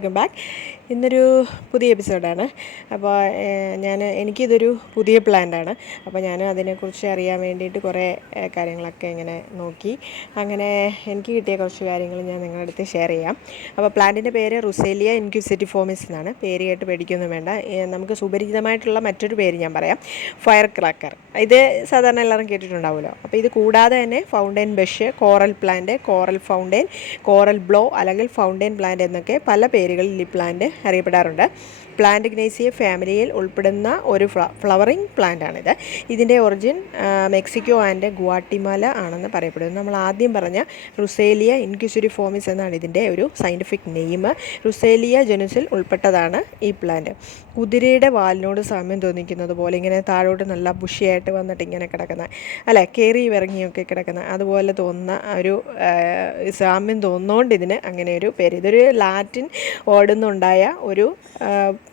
Welcome back ഇന്നൊരു പുതിയ എപ്പിസോഡാണ്. അപ്പോൾ ഞാൻ എനിക്കിതൊരു പുതിയ പ്ലാന്റാണ്. അപ്പോൾ ഞാൻ അതിനെക്കുറിച്ച് അറിയാൻ വേണ്ടിയിട്ട് കുറേ കാര്യങ്ങളൊക്കെ ഇങ്ങനെ നോക്കി. അങ്ങനെ എനിക്ക് കിട്ടിയ കുറച്ച് കാര്യങ്ങൾ ഞാൻ നിങ്ങളുടെ അടുത്ത് ഷെയർ ചെയ്യാം. അപ്പോൾ പ്ലാന്റിന്റെ പേര് റുസേലിയ ഇൻക്യൂസിറ്റി ഫോമിസ് എന്നാണ്. പേര് കേട്ട് പേടിക്കൊന്നും വേണ്ട. നമുക്ക് സുപരിചിതമായിട്ടുള്ള മറ്റൊരു പേര് ഞാൻ പറയാം. Fire cracker. ഇത് സാധാരണ എല്ലാവരും കേട്ടിട്ടുണ്ടാവുമല്ലോ. അപ്പോൾ ഇത് കൂടാതെ തന്നെ fountain bush coral plant coral fountain coral blow അല്ലെങ്കിൽ ഫൗണ്ടൈൻ പ്ലാന്റ് എന്നൊക്കെ പല പേരുകളിൽ ഈ പ്ലാന്റ് അറിയപ്പെടാറുണ്ട്. പ്ലാന്റ് ഗ്നേസിയ ഫാമിലിയിൽ ഉൾപ്പെടുന്ന ഒരു ഫ്ല ഫ്ലവറിങ് പ്ലാന്റ് ആണിത്. ഇതിന്റെ ഒറിജിൻ മെക്സിക്കോ ആൻഡ് ഗുവാട്ടിമാല ആണെന്ന് പറയപ്പെടുന്നു. നമ്മൾ ആദ്യം പറഞ്ഞ റുസേലിയ ഇൻക്യുസുരി ഫോമിസ് എന്നാണ് ഇതിന്റെ ഒരു സയന്റിഫിക് നെയിം റുസേലിയ ജനുസിൽ ഉൾപ്പെട്ടതാണ് ഈ പ്ലാന്റ് കുതിരയുടെ വാലിനോട് സാമ്യം തോന്നിക്കുന്നത് പോലെ ഇങ്ങനെ താഴോട്ട് നല്ല ബുഷിയായിട്ട് വന്നിട്ട് ഇങ്ങനെ കിടക്കുന്ന അല്ലേ കയറി ഇറങ്ങിയൊക്കെ കിടക്കുന്ന അതുപോലെ തോന്നുന്ന ഒരു സാമ്യം തോന്നുന്നതുകൊണ്ട് ഇതിന് അങ്ങനെ ഒരു പേര്. ഇതൊരു ലാറ്റിൻ ഓടുന്നുണ്ടായ ഒരു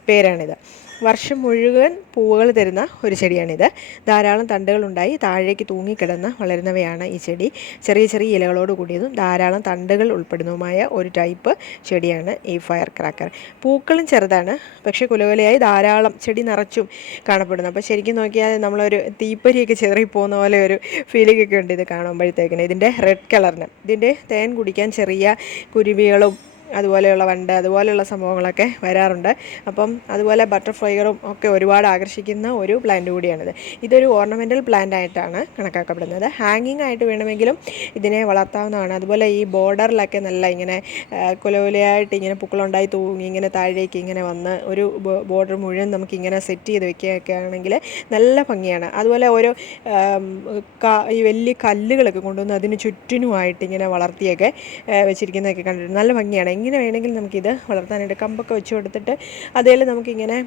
പേരാണിത്. വർഷം മുഴുവൻ പൂവുകൾ തരുന്ന ഒരു ചെടിയാണിത്. ധാരാളം തണ്ടുകളുണ്ടായി താഴേക്ക് തൂങ്ങിക്കിടന്ന് വളരുന്നവയാണ് ഈ ചെടി. ചെറിയ ചെറിയ ഇലകളോട് കൂടിയതും ധാരാളം തണ്ടുകൾ ഉൾപ്പെടുന്നതുമായ ഒരു ടൈപ്പ് ചെടിയാണ് ഈ ഫയർ ക്രാക്കർ. പൂക്കളും ചെറുതാണ് പക്ഷേ കുലകുലയായി ധാരാളം ചെടി നിറച്ചും കാണപ്പെടുന്നു. അപ്പോൾ ശരിക്കും നോക്കിയാൽ നമ്മളൊരു തീപ്പരിയൊക്കെ ചെറിപ്പോകുന്ന പോലെ ഒരു ഫീലിംഗ് ഒക്കെ ഉണ്ട് ഇത് കാണുമ്പോഴത്തേക്കിന്. ഇതിന്റെ റെഡ് കളറിന്. ഇതിന്റെ തേൻ കുടിക്കാൻ ചെറിയ കുരുവികളും അതുപോലെയുള്ള വണ്ട് അതുപോലെയുള്ള സംഭവങ്ങളൊക്കെ വരാറുണ്ട്. അപ്പം അതുപോലെ ബട്ടർഫ്ലൈകളും ഒക്കെ ഒരുപാട് ആകർഷിക്കുന്ന ഒരു പ്ലാന്റ് കൂടിയാണിത്. ഇതൊരു ഓർണമെന്റൽ പ്ലാന്റ് ആയിട്ടാണ് കണക്കാക്കപ്പെടുന്നത്. ഹാങ്ങിങ് ആയിട്ട് വേണമെങ്കിലും ഇതിനെ വളർത്താവുന്നതാണ്. അതുപോലെ ഈ ബോർഡറിലൊക്കെ നല്ല ഇങ്ങനെ കുലകുലയായിട്ട് ഇങ്ങനെ പൂക്കളുണ്ടായി തൂങ്ങി ഇങ്ങനെ താഴേക്ക് ഇങ്ങനെ വന്ന് ഒരു ബോർഡർ മുഴുവൻ നമുക്ക് ഇങ്ങനെ സെറ്റ് ചെയ്ത് വെക്കുകയൊക്കെ ആണെങ്കിൽ നല്ല ഭംഗിയാണ്. അതുപോലെ ഓരോ ഈ വലിയ കല്ലുകളൊക്കെ കൊണ്ടുവന്ന് അതിന് ചുറ്റിനുമായിട്ട് ഇങ്ങനെ വളർത്തിയൊക്കെ വെച്ചിരിക്കുന്നതൊക്കെ കണ്ടിട്ടുണ്ട്. നല്ല ഭംഗിയാണ്. എങ്ങനെ വേണമെങ്കിലും നമുക്കിത് വളർത്താനായിട്ട് കമ്പൊക്കെ വെച്ച് കൊടുത്തിട്ട് അതേൽ നമുക്കിങ്ങനെ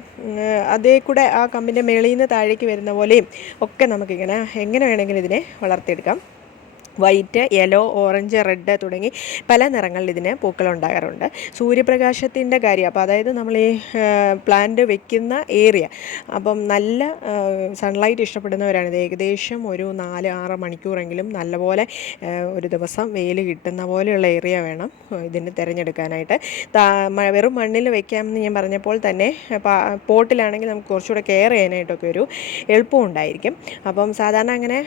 അതേ കൂടെ ആ കമ്പിന്റെ മേളിൽ നിന്ന് താഴേക്ക് വരുന്ന പോലെയും ഒക്കെ നമുക്കിങ്ങനെ എങ്ങനെ വേണമെങ്കിലും ഇതിനെ വളർത്തിയെടുക്കാം. വൈറ്റ് യെല്ലോ ഓറഞ്ച് റെഡ് തുടങ്ങി പല നിറങ്ങളിൽ ഇതിന് പൂക്കൾ ഉണ്ടാകാറുണ്ട്. സൂര്യപ്രകാശത്തിന്റെ കാര്യം അപ്പോൾ അതായത് നമ്മൾ ഈ പ്ലാന്റ് വെക്കുന്ന ഏരിയ അപ്പം നല്ല സൺലൈറ്റ് ഇഷ്ടപ്പെടുന്നവരാണ്. ഇത് ഏകദേശം ഒരു നാല് ആറ് മണിക്കൂറെങ്കിലും നല്ലപോലെ ഒരു ദിവസം വെയിൽ കിട്ടുന്ന പോലെയുള്ള ഏരിയ വേണം ഇതിന് തിരഞ്ഞെടുക്കാനായിട്ട്. വെറും മണ്ണിൽ വെക്കാമെന്ന് ഞാൻ പറഞ്ഞപ്പോൾ തന്നെ പോട്ടിലാണെങ്കിൽ നമുക്ക് കുറച്ചുകൂടെ കെയർ ചെയ്യാനായിട്ടൊക്കെ ഒരു എളുപ്പം ഉണ്ടായിരിക്കും. അപ്പം സാധാരണ അങ്ങനെ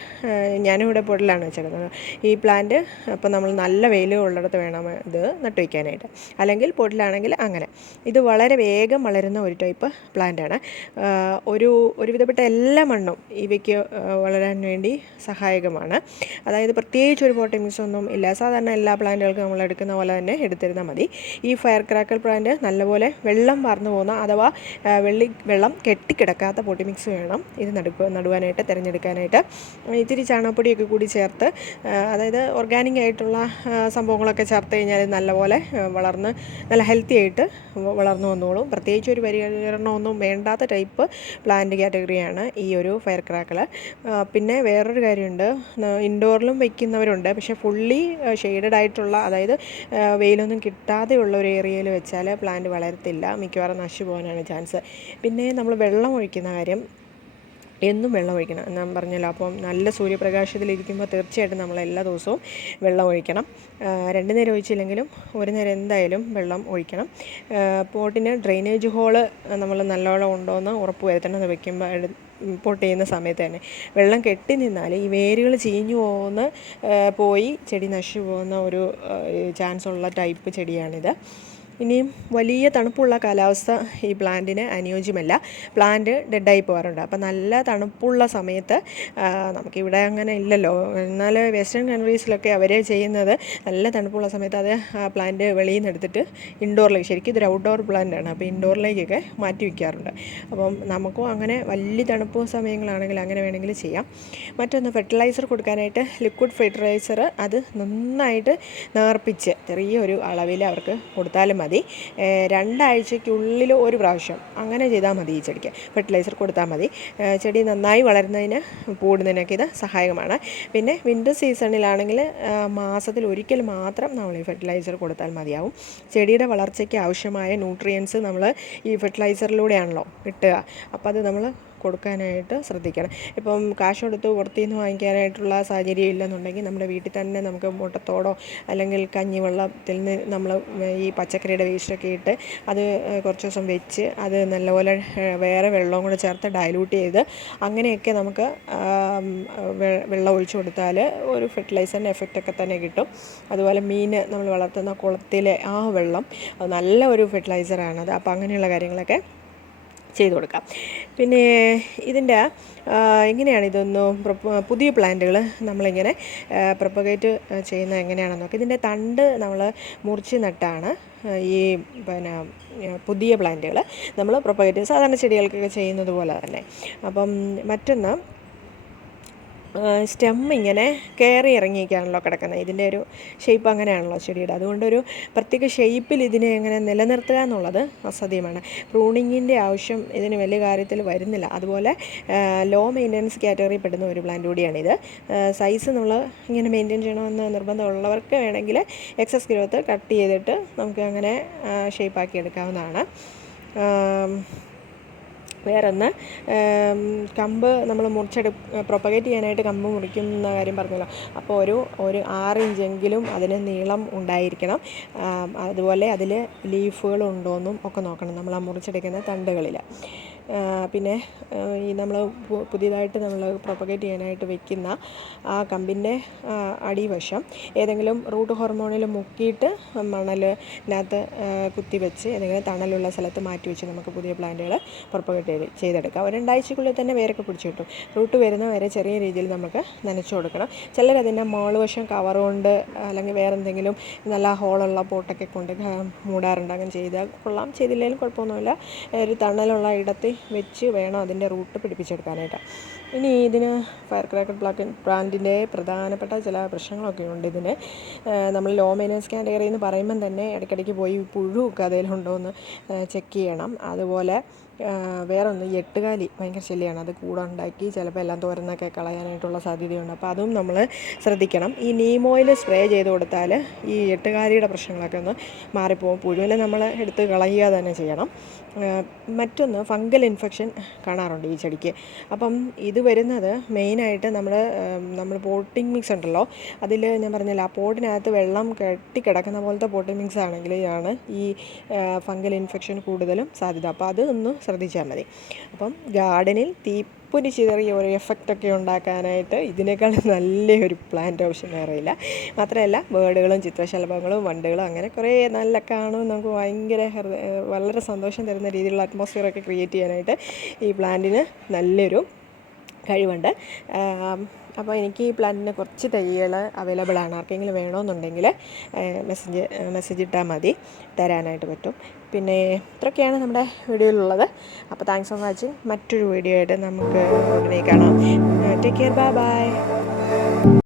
ഞാനും ഇവിടെ പോട്ടിലാണ് വെച്ചേക്കുന്നത് ഈ പ്ലാന്റ് അപ്പോൾ നമ്മൾ നല്ല വെയിൽ ഉള്ളിടത്ത് വേണം ഇത് നട്ടു വയ്ക്കാനായിട്ട്. അല്ലെങ്കിൽ പോട്ടിലാണെങ്കിൽ അങ്ങനെ. ഇത് വളരെ വേഗം വളരുന്ന ഒരു ടൈപ്പ് പ്ലാന്റാണ് ഒരു ഒരുവിധപ്പെട്ട എല്ലാ മണ്ണും ഇവയ്ക്ക് വളരാൻ വേണ്ടി സഹായകമാണ്. അതായത് പ്രത്യേകിച്ച് ഒരു പോട്ടി മിക്സ് ഒന്നും ഇല്ല. സാധാരണ എല്ലാ പ്ലാന്റുകൾക്കും നമ്മൾ എടുക്കുന്ന പോലെ തന്നെ എടുത്തിരുന്നാൽ മതി. ഈ ഫയർ ക്രാക്കൽ പ്ലാന്റ് നല്ലപോലെ വെള്ളം വാർന്നു പോകുന്ന അഥവാ വെള്ളി വെള്ളം കെട്ടിക്കിടക്കാത്ത പൊട്ടി മിക്സ് വേണം ഇത് നടുക്കുക നടുവാനായിട്ട് തിരഞ്ഞെടുക്കാനായിട്ട്. ഇത്തിരി ചാണകപ്പൊടിയൊക്കെ കൂടി ചേർത്ത് അതായത് ഓർഗാനിക് ആയിട്ടുള്ള സംഭവങ്ങളൊക്കെ ചേർത്ത് കഴിഞ്ഞാൽ നല്ലപോലെ വളർന്ന് നല്ല ഹെൽത്തി ആയിട്ട് വളർന്നു വന്നോളും. പ്രത്യേകിച്ച് ഒരു പരിചരണമൊന്നും വേണ്ടാത്ത ടൈപ്പ് പ്ലാന്റ് കാറ്റഗറിയാണ് ഈ ഒരു ഫയർ ക്രാക്കൽ പിന്നെ വേറൊരു കാര്യമുണ്ട്. ഇൻഡോറിലും വയ്ക്കുന്നവരുണ്ട് പക്ഷേ ഫുള്ളി ഷെയ്ഡഡ് ആയിട്ടുള്ള അതായത് വെയിലൊന്നും കിട്ടാതെയുള്ള ഒരു ഏരിയയിൽ വെച്ചാൽ പ്ലാന്റ് വളരത്തില്ല. മിക്കവാറും നശിച്ചു പോകാനാണ് ചാൻസ് പിന്നെ നമ്മൾ വെള്ളം ഒഴിക്കുന്ന കാര്യം. എന്നും വെള്ളം ഒഴിക്കണം ഞാൻ പറഞ്ഞല്ലോ. അപ്പം നല്ല സൂര്യപ്രകാശത്തിലിരിക്കുമ്പോൾ തീർച്ചയായിട്ടും നമ്മൾ എല്ലാ ദിവസവും വെള്ളം ഒഴിക്കണം. രണ്ട് നേരം ഒഴിച്ചില്ലെങ്കിലും ഒരു നേരം എന്തായാലും വെള്ളം ഒഴിക്കണം. പോട്ടിന് ഡ്രെയിനേജ് ഹോൾ നമ്മൾ നല്ലോണം ഉണ്ടോയെന്ന് ഉറപ്പ് വരുത്തണം അത് വെക്കുമ്പോൾ പോട്ട് ചെയ്യുന്ന സമയത്ത് തന്നെ. വെള്ളം കെട്ടി നിന്നാൽ ഈ വേരുകൾ ചീഞ്ഞു പോകുന്ന പോയി ചെടി നശിച്ചു പോകുന്ന ഒരു ചാൻസ് ഉള്ള ടൈപ്പ് ചെടിയാണിത്. ഇനിയും വലിയ തണുപ്പുള്ള കാലാവസ്ഥ ഈ പ്ലാന്റിന് അനുയോജ്യമല്ല. പ്ലാന്റ് ഡെഡായി പോകാറുണ്ട്. അപ്പോൾ നല്ല തണുപ്പുള്ള സമയത്ത് നമുക്കിവിടെ അങ്ങനെ ഇല്ലല്ലോ. എന്നാൽ വെസ്റ്റേൺ കൺട്രീസിലൊക്കെ അവർ ചെയ്യുന്നത് നല്ല തണുപ്പുള്ള സമയത്ത് അത് പ്ലാന്റ് വെളിയിൽ നിന്ന് എടുത്തിട്ട് ഇൻഡോറിലേക്ക് ശരിക്കും ഇതൊരു ഔട്ട്ഡോർ പ്ലാന്റാണ് അപ്പോൾ ഇൻഡോറിലേക്കൊക്കെ മാറ്റി വയ്ക്കാറുണ്ട് അപ്പം നമുക്കും അങ്ങനെ വലിയ തണുപ്പ് സമയങ്ങളാണെങ്കിൽ അങ്ങനെ വേണമെങ്കിൽ ചെയ്യാം. മറ്റൊന്ന് ഫെർട്ടിലൈസർ കൊടുക്കാനായിട്ട് ലിക്വിഡ് ഫെർട്ടിലൈസർ അത് നന്നായിട്ട് നേർപ്പിച്ച് ചെറിയൊരു അളവിൽ അവർക്ക് കൊടുത്താലും മതി. രണ്ടാഴ്ചയ്ക്കുള്ളിൽ ഒരു പ്രാവശ്യം അങ്ങനെ ചെയ്താൽ മതി ഈ ചെടിക്ക്. ഫെർട്ടിലൈസർ കൊടുത്താൽ മതി. ചെടി നന്നായി വളരുന്നതിന് കൂടുന്നതിനൊക്കെ ഇത് സഹായകമാണ്. പിന്നെ വിന്റർ സീസണിലാണെങ്കിൽ മാസത്തിൽ ഒരിക്കൽ മാത്രം നമ്മൾ ഈ ഫെർട്ടിലൈസർ കൊടുത്താൽ മതിയാവും. ചെടിയുടെ വളർച്ചയ്ക്ക് ആവശ്യമായ ന്യൂട്രിയൻസ് നമ്മൾ ഈ ഫെർട്ടിലൈസറിലൂടെയാണല്ലോ കിട്ടുക. അപ്പോൾ അത് നമ്മൾ കൊടുക്കാനായിട്ട് ശ്രദ്ധിക്കണം. ഇപ്പം കാശ് കൊടുത്ത് പുറത്തു നിന്ന് വാങ്ങിക്കാനായിട്ടുള്ള സാഹചര്യം ഇല്ലെന്നുണ്ടെങ്കിൽ നമ്മുടെ വീട്ടിൽ തന്നെ നമുക്ക് മുട്ടത്തോടോ അല്ലെങ്കിൽ കഞ്ഞിവെള്ളത്തിൽ നിന്ന് നമ്മൾ ഈ പച്ചക്കറിയുടെ വേസ്റ്റൊക്കെ ഇട്ട് അത് കുറച്ച് ദിവസം വെച്ച് അത് നല്ലപോലെ വേറെ വെള്ളവും കൂടെ ചേർത്ത് ഡയലൂട്ട് ചെയ്ത് അങ്ങനെയൊക്കെ നമുക്ക് വെള്ളം ഒഴിച്ചു കൊടുത്താൽ ഒരു ഫെർട്ടിലൈസറിന്റെ എഫക്റ്റൊക്കെ തന്നെ കിട്ടും. അതുപോലെ മീൻ നമ്മൾ വളർത്തുന്ന കുളത്തിലെ ആ വെള്ളം നല്ല ഒരു ഫെർട്ടിലൈസറാണത് അപ്പോൾ അങ്ങനെയുള്ള കാര്യങ്ങളൊക്കെ ചെയ്തു കൊടുക്കാം. പിന്നെ ഇതിന്റെ എങ്ങനെയാണ് ഇതൊന്ന് പുതിയ പ്ലാന്റുകൾ നമ്മളിങ്ങനെ പ്രൊപ്പഗേറ്റ് ചെയ്യുന്നത് എങ്ങനെയാണെന്ന് നോക്കാം. ഇതിന്റെ തണ്ട് നമ്മൾ മുറിച്ച് നട്ടാണ് ഈ പിന്നെ പുതിയ പ്ലാന്റുകൾ നമ്മൾ പ്രൊപ്പഗേറ്റ് സാധാരണ ചെടികൾക്കൊക്കെ ചെയ്യുന്നത് പോലെ തന്നെ. അപ്പം മറ്റൊന്ന് സ്റ്റെം ഇങ്ങനെ കയറി ഇറങ്ങിയൊക്കെയാണല്ലോ കിടക്കുന്നത്. ഇതിന്റെ ഒരു ഷേപ്പ് അങ്ങനെയാണല്ലോ ചെടിയുടെ. അതുകൊണ്ടൊരു പ്രത്യേക ഷേപ്പിൽ ഇതിനെ എങ്ങനെ നിലനിർത്തുക എന്നുള്ളത് അസാധ്യമാണ് പ്രൂണിങ്ങിന്റെ ആവശ്യം ഇതിന് വലിയ കാര്യത്തിൽ വരുന്നില്ല. അതുപോലെ ലോ മെയിന്റനൻസ് കാറ്റഗറി പെടുന്ന ഒരു പ്ലാന്റ് കൂടിയാണിത്. സൈസ് നമ്മൾ ഇങ്ങനെ മെയിന്റെയിൻ ചെയ്യണമെന്ന് നിർബന്ധമുള്ളവർക്ക് വേണമെങ്കിൽ എക്സസ് ഗ്രോത്ത് കട്ട് ചെയ്തിട്ട് നമുക്ക് അങ്ങനെ ഷേപ്പാക്കി എടുക്കാവുന്നതാണ്. വേറൊന്ന് കമ്പ് നമ്മൾ മുറിച്ചെടു പ്രൊപ്പഗേറ്റ് ചെയ്യാനായിട്ട് കമ്പ് മുറിക്കുന്ന കാര്യം പറഞ്ഞല്ലോ. അപ്പോൾ ഒരു ഒരു ആറ് ഇഞ്ചെങ്കിലും അതിന് നീളം ഉണ്ടായിരിക്കണം. അതുപോലെ അതിൽ ലീഫുകൾ ഉണ്ടോയെന്നും ഒക്കെ നോക്കണം നമ്മൾ ആ മുറിച്ചെടുക്കുന്ന തണ്ടുകളിൽ പിന്നെ ഈ നമ്മൾ പുതിയതായിട്ട് നമ്മൾ പ്രൊപ്പഗേറ്റ് ചെയ്യാനായിട്ട് വെക്കുന്ന ആ കമ്പിന്റെ അടിവശം ഏതെങ്കിലും റൂട്ട് ഹോർമോണിൽ മുക്കിയിട്ട് മണലിനകത്ത് കുത്തി വെച്ച് ഏതെങ്കിലും തണലുള്ള സ്ഥലത്ത് മാറ്റി വെച്ച് നമുക്ക് പുതിയ പ്ലാന്റുകൾ പ്രൊപ്പഗേറ്റ് ചെയ്ത് ചെയ്തെടുക്കാം. ഒരു രണ്ടാഴ്ചക്കുള്ളിൽ തന്നെ വേരൊക്കെ പിടിച്ചു കിട്ടും. റൂട്ട് വരുന്ന വരെ ചെറിയ രീതിയിൽ നമുക്ക് നനച്ചു കൊടുക്കണം. ചിലർ അതിന്റെ മോളുവശം കവർ കൊണ്ട് അല്ലെങ്കിൽ വേറെ എന്തെങ്കിലും നല്ല ഹോളുള്ള പോട്ടൊക്കെ കൊണ്ട് മൂടാറുണ്ട്. അങ്ങനെ ചെയ്താൽ കൊള്ളാം. ചെയ്തില്ലെങ്കിലും കുഴപ്പമൊന്നുമില്ല. ഒരു തണലുള്ള ഇടത്ത് വെച്ച് വേണം അതിന്റെ റൂട്ട് പിടിപ്പിച്ചെടുക്കാനായിട്ട്. ഇനി ഇതിന് ഫയർ ക്രാക്കർ പ്ലാക്ക് പ്ലാന്റിന്റെ പ്രധാനപ്പെട്ട ചില പ്രശ്നങ്ങളൊക്കെ ഉണ്ട് ഇതിന്. നമ്മൾ ലോ മെയിനൻസ് കാറ്റഗറി എന്ന് പറയുമ്പം തന്നെ ഇടയ്ക്കിടയ്ക്ക് പോയി പുഴുവൊക്കെ അതിലുണ്ടോ എന്ന് ചെക്ക് ചെയ്യണം. അതുപോലെ വേറെ ഒന്ന് എട്ടുകാലി ഭയങ്കര ശല്യമാണ് അത് കൂടെ ഉണ്ടാക്കി ചിലപ്പോൾ എല്ലാം തോരന്നൊക്കെ കളയാനായിട്ടുള്ള സാധ്യതയുണ്ട്. അപ്പോൾ അതും നമ്മൾ ശ്രദ്ധിക്കണം. ഈ നീം ഓയിൽ സ്പ്രേ ചെയ്ത് കൊടുത്താൽ ഈ എട്ടുകാലിയുടെ പ്രശ്നങ്ങളൊക്കെ ഒന്ന് മാറിപ്പോകും പുഴുവിനെ നമ്മൾ എടുത്ത് കളയുക തന്നെ ചെയ്യണം. മറ്റൊന്ന് ഫംഗൽ ഇൻഫെക്ഷൻ കാണാറുണ്ട് ഈ ചെടിക്ക്. അപ്പം ഇത് വരുന്നത് മെയിനായിട്ട് നമ്മൾ നമ്മൾ പോട്ടിംഗ് മിക്സ് ഉണ്ടല്ലോ അതിൽ ഞാൻ പറഞ്ഞില്ല ആ പോട്ടിനകത്ത് വെള്ളം കെട്ടിക്കിടക്കുന്ന പോലത്തെ പോട്ടിംഗ് മിക്സ് ആണെങ്കിൽ ആണ് ഈ ഫംഗൽ ഇൻഫെക്ഷൻ കൂടുതലും സാധ്യത. അപ്പോൾ അത് ഒന്ന് ശ്രദ്ധിച്ചാൽ മതി. അപ്പം ഗാർഡനിൽ തീപ്പൊരി ചിതറിയ ഒരു എഫക്റ്റൊക്കെ ഉണ്ടാക്കാനായിട്ട് ഇതിനേക്കാൾ നല്ലൊരു പ്ലാന്റ് ഓപ്ഷൻ വേറെയില്ല. മാത്രമല്ല വേടുകളും ചിത്രശലഭങ്ങളും വണ്ടുകളും അങ്ങനെ കുറേ നല്ല കാണും. നമുക്ക് ഭയങ്കര വളരെ സന്തോഷം തരുന്ന രീതിയിലുള്ള അറ്റ്മോസ്ഫിയറൊക്കെ ക്രിയേറ്റ് ചെയ്യാനായിട്ട് ഈ പ്ലാന്റിന് നല്ലൊരു കഴിവുണ്ട്. അപ്പോൾ എനിക്ക് ഈ പ്ലാന്റിന് കുറച്ച് തൈകൾ അവൈലബിൾ ആണ്. ആർക്കെങ്കിലും വേണമെന്നുണ്ടെങ്കിൽ മെസ്സേജ് മെസ്സേജ് ഇട്ടാൽ മതി. തരാനായിട്ട് പറ്റും. പിന്നെ ഇത്രയൊക്കെയാണ് നമ്മുടെ വീഡിയോയിലുള്ളത് അപ്പോൾ താങ്ക്സ് ഫോർ വാച്ചിങ് മറ്റൊരു വീഡിയോ ആയിട്ട് നമുക്ക് ഉടനെ കാണാം. Take care bye bye